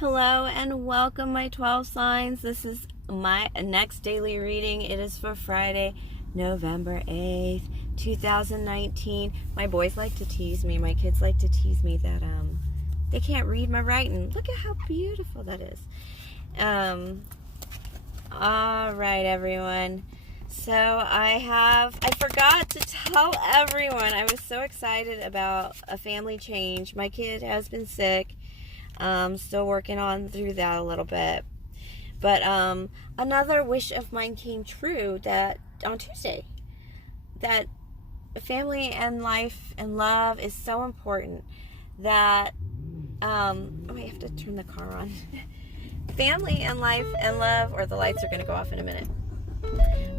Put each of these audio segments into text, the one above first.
Hello and welcome, my 12 signs. This is my next daily reading. It is for Friday, November 8th, 2019. My boys like to tease me. My kids like to tease me that they can't read my writing. Look at how beautiful that is. All right, everyone. So I forgot to tell everyone. I was so excited about a family change. My kid has been sick. Still working on through that a little bit. But another wish of mine came true that on Tuesday, that family and life and love is so important that I have to turn the car on. Family and life and love, or the lights are going to go off in a minute.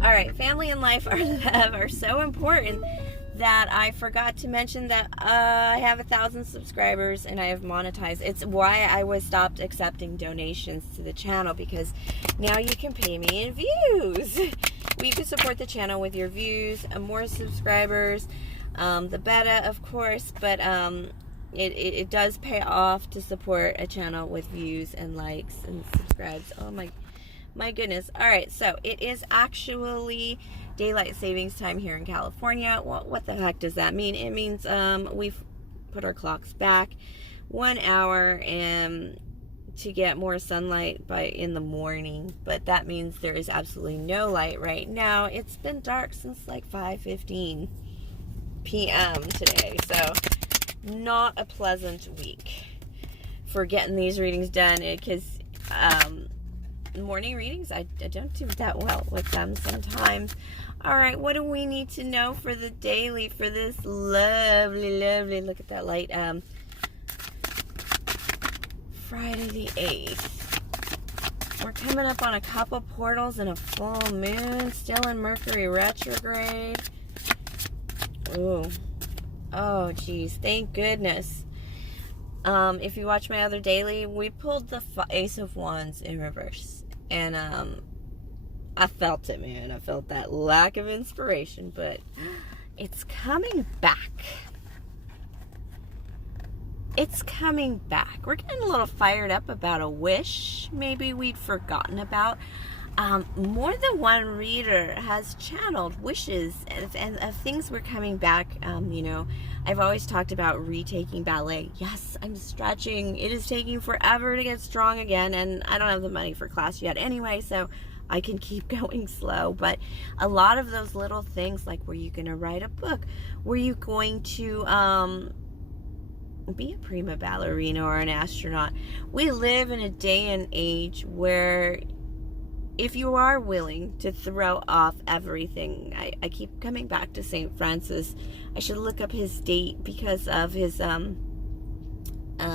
All right, family and life are so important that I forgot to mention that I have 1,000 subscribers and I have monetized. It's why I was stopped accepting donations to the channel, because now you can pay me in views. You can support the channel with your views, more subscribers, the better, of course, but it does pay off to support a channel with views and likes and subscribes. Oh my goodness. All right, so it is actually daylight savings time here in California. Well, what the heck does that mean? It means we've put our clocks back 1 hour to get more sunlight in the morning, but that means there is absolutely no light right now. It's been dark since like 5:15 p.m. today, so not a pleasant week for getting these readings done, because morning readings, I don't do that well with them sometimes. All right, what do we need to know for the daily, for this lovely, look at that light, Friday the 8th. We're coming up on a couple portals and a full moon, still in Mercury retrograde. Oh geez, thank goodness. If you watch my other daily, we pulled the Ace of Wands in reverse, and I felt it, man. I felt that lack of inspiration, but it's coming back. It's coming back. We're getting a little fired up about a wish maybe we'd forgotten about. More than one reader has channeled wishes and of things were coming back. I've always talked about retaking ballet. Yes, I'm stretching. It is taking forever to get strong again, and I don't have the money for class yet anyway, so I can keep going slow. But a lot of those little things, like, were you going to write a book? Were you going to be a prima ballerina or an astronaut? We live in a day and age where if you are willing to throw off everything, I keep coming back to St. Francis. I should look up his date because of his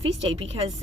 feast day, because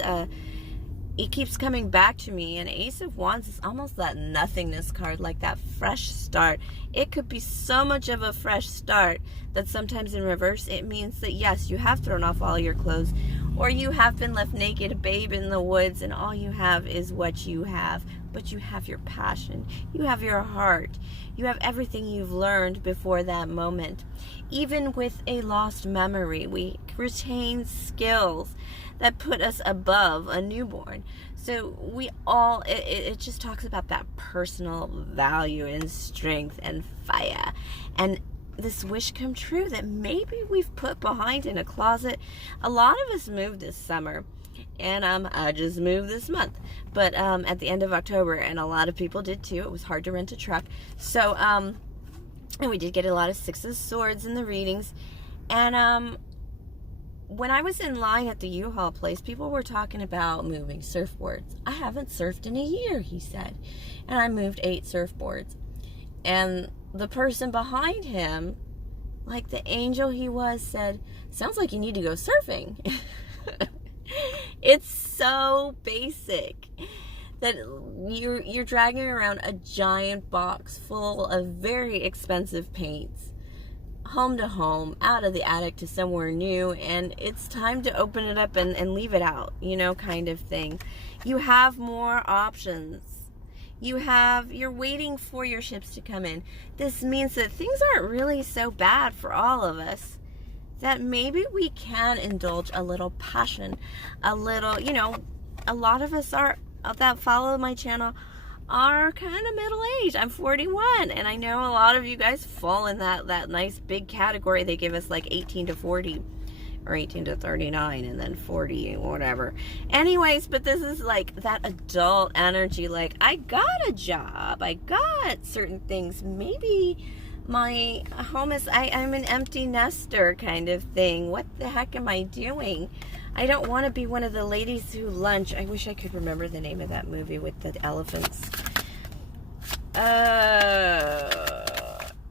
it keeps coming back to me. And Ace of Wands is almost that nothingness card, like that fresh start. It could be so much of a fresh start that sometimes in reverse it means that yes, you have thrown off all your clothes, or you have been left naked, a babe in the woods, and all you have is what you have. But you have your passion, you have your heart, you have everything you've learned before that moment. Even with a lost memory, we retain skills that put us above a newborn. So we all, it just talks about that personal value and strength and fire. And this wish come true that maybe we've put behind in a closet. A lot of us moved this summer, and I just moved this month, but at the end of October, and a lot of people did too. It was hard to rent a truck, so and we did get a lot of Six of Swords in the readings. And when I was in line at the U-Haul place, people were talking about moving surfboards. I haven't surfed in a year, he said, and I moved 8 surfboards. And the person behind him, like the angel he was, said, "Sounds like you need to go surfing." It's so basic that you're dragging around a giant box full of very expensive paints, home to home, out of the attic to somewhere new, and it's time to open it up and leave it out, kind of thing. You have more options. You're waiting for your ships to come in. This means that things aren't really so bad for all of us. that maybe we can indulge a little passion, a little, a lot of us are that follow my channel are kind of middle-aged. I'm 41, and I know a lot of you guys fall in that nice big category. They give us like 18 to 40 or 18 to 39 and then 40 or whatever. Anyways, but this is like that adult energy, like I got a job, I got certain things, maybe my home is, I'm an empty nester kind of thing. What the heck am I doing? I don't want to be one of the ladies who lunch. I wish I could remember the name of that movie with the elephants.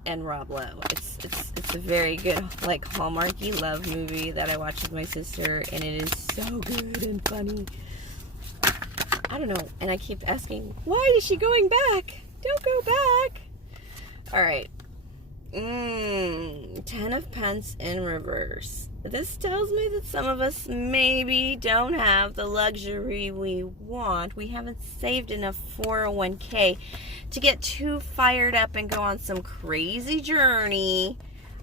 And Rob Lowe. It's a very good, like, Hallmarky love movie that I watched with my sister, and it is so good and funny. I don't know, and I keep asking, why is she going back? Don't go back. All right. 10 of Pence in reverse. This tells me that some of us maybe don't have the luxury we want. We haven't saved enough 401k to get too fired up and go on some crazy journey.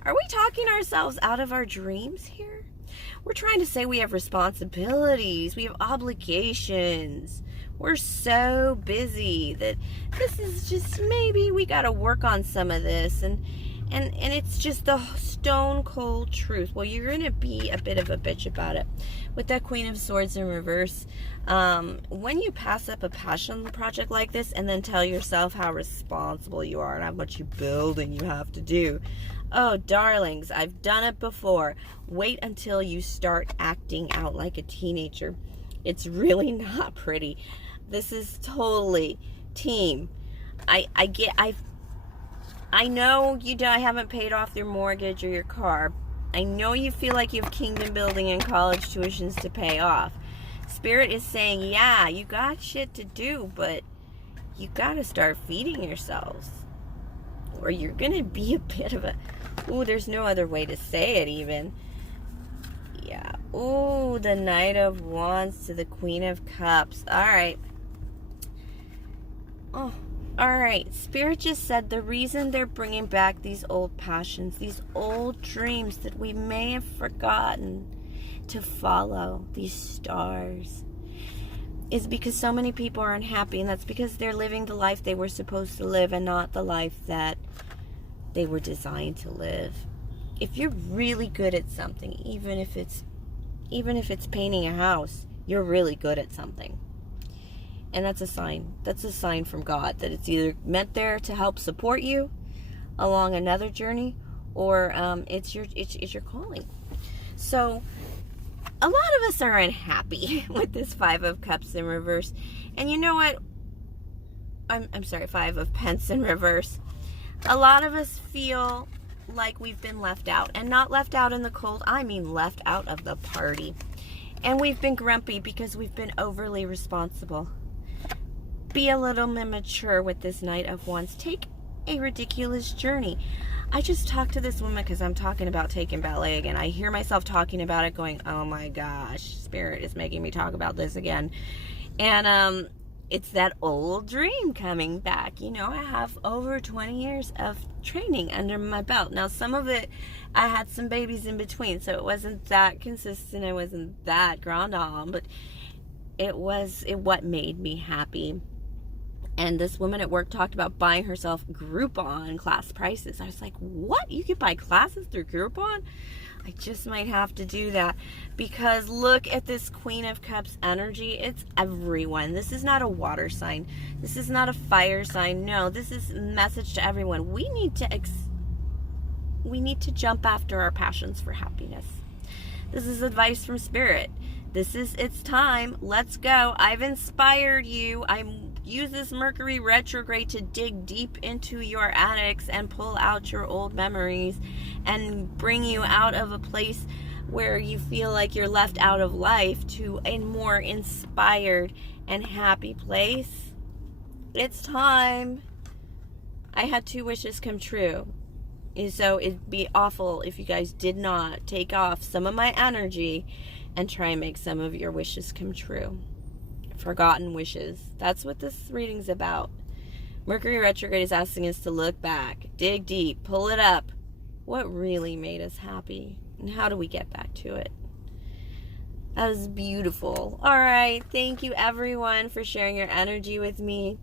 Are we talking ourselves out of our dreams here? We're trying to say we have responsibilities, we have obligations. We're so busy that this is just, maybe we got to work on some of this, and it's just the stone cold truth. Well, you're going to be a bit of a bitch about it. With that Queen of Swords in reverse, when you pass up a passion project like this and then tell yourself how responsible you are and how much building you have to do, oh, darlings, I've done it before. Wait until you start acting out like a teenager. It's really not pretty. This is totally team. I know you haven't paid off your mortgage or your car. I know you feel like you have kingdom building and college tuitions to pay off. Spirit is saying, yeah, you got shit to do, but you got to start feeding yourselves, or you're going to be a bit of a, ooh, there's no other way to say it even. Yeah. Ooh, the Knight of Wands to the Queen of Cups. All right. Oh. Alright, Spirit just said the reason they're bringing back these old passions, these old dreams that we may have forgotten to follow, these stars, is because so many people are unhappy, and that's because they're living the life they were supposed to live and not the life that they were designed to live. If you're really good at something, even if it's painting a house, you're really good at something. And that's a sign. That's a sign from God that it's either meant there to help support you along another journey, or it's your calling. So a lot of us are unhappy with this 5 of Cups in reverse. And you know what? I'm sorry, 5 of Pence in reverse. A lot of us feel like we've been left out, and not left out in the cold. I mean left out of the party. And we've been grumpy because we've been overly responsible. Be a little immature with this Knight of Wands. Take a ridiculous journey. I just talked to this woman because I'm talking about taking ballet again. I hear myself talking about it going, oh my gosh, Spirit is making me talk about this again. And it's that old dream coming back. You know, I have over 20 years of training under my belt. Now, some of it, I had some babies in between, so it wasn't that consistent. It wasn't that grand dame, but it what made me happy. And this woman at work talked about buying herself Groupon class prices. I was like, what? You can buy classes through Groupon? I just might have to do that, because look at this Queen of Cups energy. It's everyone. This is not a water sign. This is not a fire sign. No, this is a message to everyone. We need to jump after our passions for happiness. This is advice from Spirit. It's time. Let's go. I've inspired you. Use this Mercury retrograde to dig deep into your attics and pull out your old memories and bring you out of a place where you feel like you're left out of life to a more inspired and happy place. It's time. I had 2 wishes come true. So it'd be awful if you guys did not take off some of my energy and try and make some of your wishes come true. Forgotten wishes. That's what this reading's about. Mercury retrograde is asking us to look back, dig deep, pull it up. What really made us happy? And how do we get back to it? That was beautiful. All right. Thank you, everyone, for sharing your energy with me.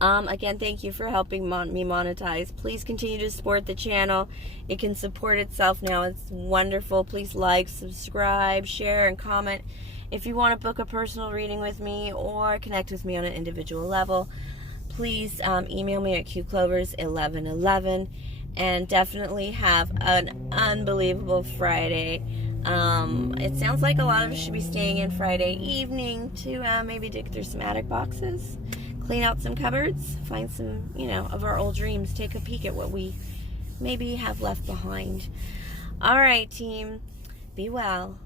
Again, thank you for helping me monetize. Please continue to support the channel. It can support itself now. It's wonderful. Please like, subscribe, share, and comment. If you want to book a personal reading with me or connect with me on an individual level, please email me at qclovers1111. And definitely have an unbelievable Friday. It sounds like a lot of us should be staying in Friday evening to maybe dig through some attic boxes, clean out some cupboards, find some, of our old dreams, take a peek at what we maybe have left behind. All right, team, be well.